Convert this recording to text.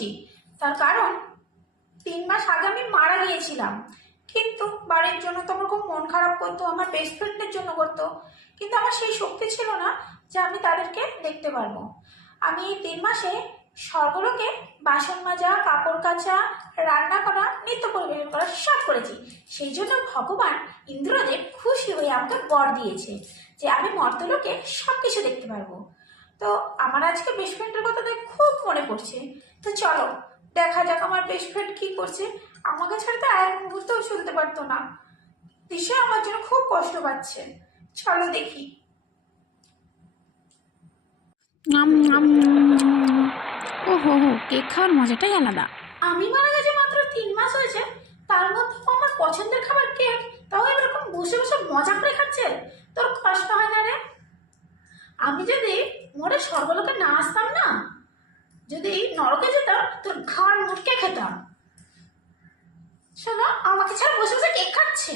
খুশি। তার কারণ 3 মাস আগে আমি মারা গিয়েছিলাম, কিন্তু বাড়ির জন্য তো আমার খুব মন খারাপ করতো, আমার বেস্ট ফ্রেন্ডের জন্য করতো, কিন্তু আমার সেই শক্তি ছিল না যে আমি তাদেরকে দেখতে পারবো। আমি এই 3 মাসে স্বর্গলোকে বাসন মাজা, কাপড় কাচা, রান্না করা, নৃত্য পরিবেশন করা সব করেছি। সেই জন্য ভগবান ইন্দ্রদেব খুশি হয়ে আমাকে বর দিয়েছে যে আমি মর্তলোকে সব কিছু দেখতে পারবো। তো আমার আজকে বেস্ট ফ্রেন্ডের কথা দেখে খুব মনে পড়ছে। তো চলো দেখা যাক আমার বেস্ট ফ্রেন্ড কি করছে। আমাকে ছাড়া তো এক মুহূর্তেও শুনতে পারতো না। দিশা আমার জন্য খুব কষ্ট পাচ্ছে। চলো দেখি। আম আম ও হো হো, কেক খাওয়ার মজাটাই আলাদা। আমি মারা গেছে মাত্র 3 মাস হয়েছে, তার মধ্যে আমার পছন্দের খাবার কেক, তাও এরকম বসে বসে মজা করে খাচ্ছে। তোর কষ্ট হয় না রে? আমি যদি মরে স্বর্গলোকে না আসতাম না, যদি নরকে যেতাম, তোর ঘাড় মুটকে খেতাম। শোনো, আমাকে ছাড়া বসে বসে কেক খাচ্ছে।